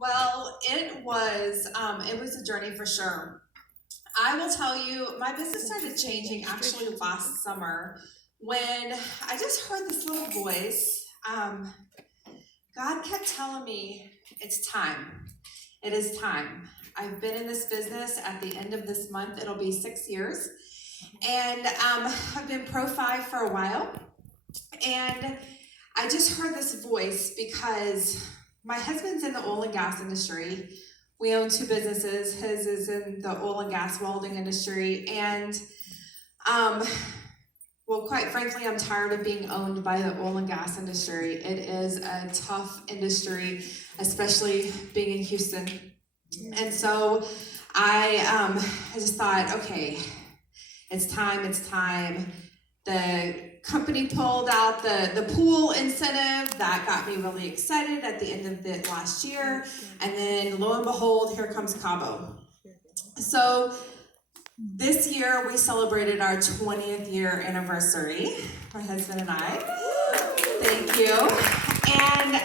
Well, it was a journey for sure. I will tell you, my business started changing actually last summer when I just heard this little voice. God kept telling me, it's time. It is time. I've been in this business at the end of this month, it'll be 6 years. And I've been Pro 5 for a while. And I just heard this voice because my husband's in the oil and gas industry. We own two businesses. His is in the oil and gas welding industry. And, um, well, quite frankly, I'm tired of being owned by the oil and gas industry. It is a tough industry, especially being in Houston. And so I just thought, okay, it's time, it's time. The company pulled out the pool incentive. That got me really excited at the end of the last year. And then lo and behold, here comes Cabo. So this year we celebrated our 20th year anniversary, my husband and I. Thank you. And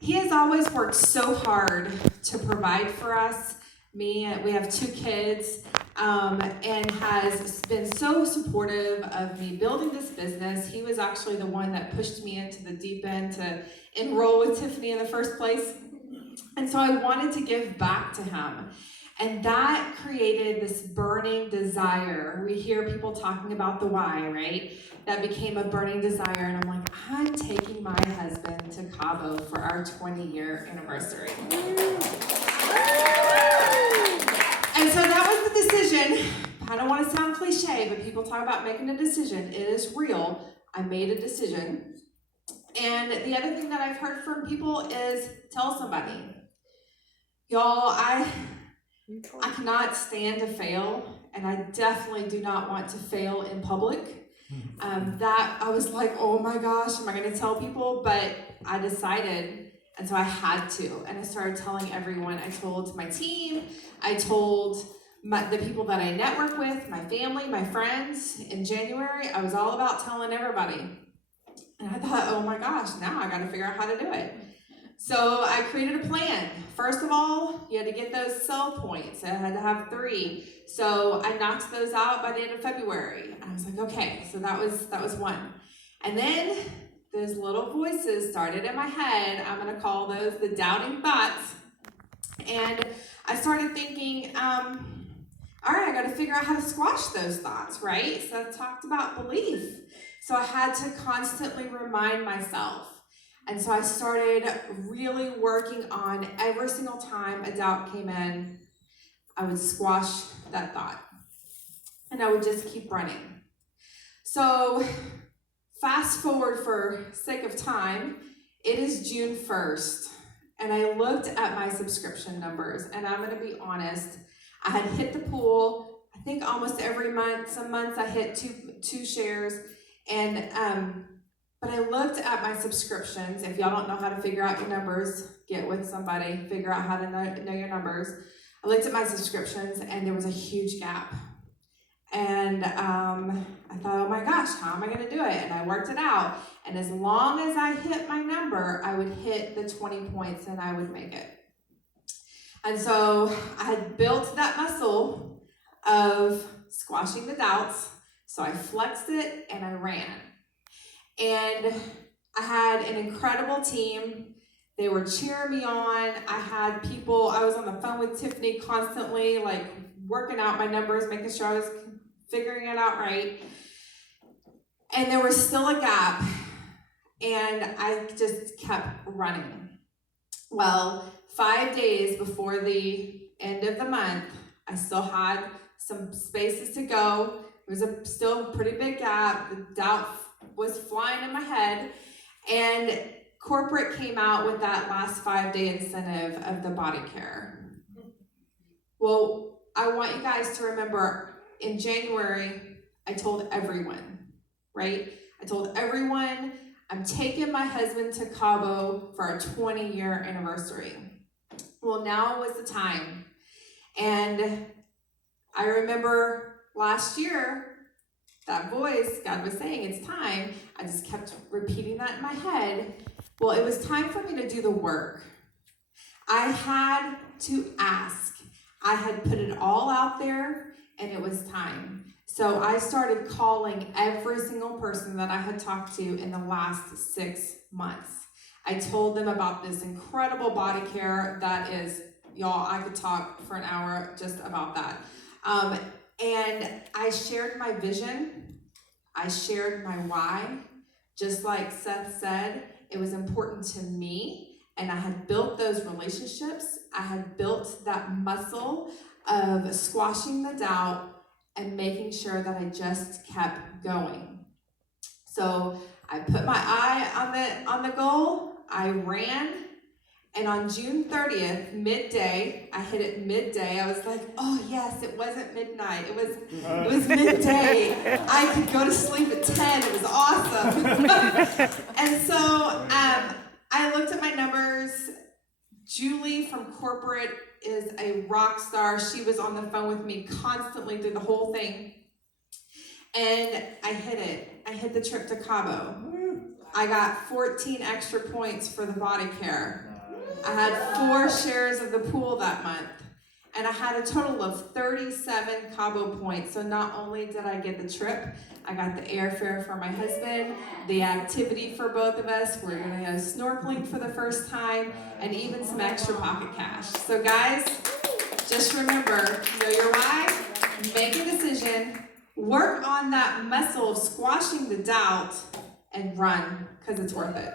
he has always worked so hard to provide for us. We have two kids. And has been so supportive of me building this business. He was actually the one that pushed me into the deep end to enroll with Tiffany in the first place. And so I wanted to give back to him. And that created this burning desire. We hear people talking about the why, right? That became a burning desire. And I'm like, I'm taking my husband to Cabo for our 20-year anniversary. And so that was the decision. I don't want to sound cliche, but people talk about making a decision. It is real. I made a decision. And the other thing that I've heard from people is tell somebody. Y'all, I cannot stand to fail, and I definitely do not want to fail in public. That I was like, oh my gosh, am I going to tell people? But I decided, and so I had to, and I started telling everyone. I told my team, I told the people that I network with, my family, my friends. In January, I was all about telling everybody. And I thought, oh my gosh, now I got to figure out how to do it. So I created a plan. First of all, you had to get those sell points. I had to have 3. So I knocked those out by the end of February. And I was like, okay, so that was one. And then those little voices started in my head. I'm going to call those the doubting thoughts. And I started thinking, all right, I got to figure out how to squash those thoughts, right? So I talked about belief. So I had to constantly remind myself. And so I started really working on every single time a doubt came in, I would squash that thought. And I would just keep running. So fast forward for sake of time, it is June 1st. And I looked at my subscription numbers, and I'm going to be honest, I had hit the pool, I think almost every month. Some months I hit two shares. And but I looked at my subscriptions. If y'all don't know how to figure out your numbers, get with somebody, figure out how to know your numbers. I looked at my subscriptions, and there was a huge gap. And I thought, oh my gosh, how am I going to do it? And I worked it out. And as long as I hit my number, I would hit the 20 points and I would make it. And so I had built that muscle of squashing the doubts. So I flexed it and I ran. And I had an incredible team. They were cheering me on. I had people, I was on the phone with Tiffany constantly, like working out my numbers, making sure I was figuring it out right. And there was still a gap, and I just kept running. Well, 5 days before the end of the month, I still had some spaces to go. It was still a pretty big gap. The doubt was flying in my head, and corporate came out with that last 5-day incentive of the body care. Well, I want you guys to remember, in January, I told everyone, right? I told everyone, I'm taking my husband to Cabo for our 20-year anniversary. Well, now was the time. And I remember last year, that voice, God was saying, it's time. I just kept repeating that in my head. Well, it was time for me to do the work. I had to ask. I had put it all out there, and it was time. So I started calling every single person that I had talked to in the last 6 months. I told them about this incredible body care that is, y'all, I could talk for an hour just about that. And I shared my vision. I shared my why. Just like Seth said, it was important to me, and I had built those relationships. I had built that muscle of squashing the doubt and making sure that I just kept going. So I put my eye on the goal. I ran, and on June 30th, midday, I hit it midday. I was like, oh yes, it wasn't midnight. It was midday. I could go to sleep at 10. It was awesome. And so I looked at my numbers. Julie from corporate is a rock star. She was on the phone with me constantly through the whole thing. And I hit it. I hit the trip to Cabo. I got 14 extra points for the body care. I had 4 shares of the pool that month. And I had a total of 37 Cabo points. So not only did I get the trip, I got the airfare for my husband, the activity for both of us. We're gonna go snorkeling for the first time, and even some extra pocket cash. So guys, just remember, know your why, make a decision, work on that muscle of squashing the doubt, and run, because it's worth it.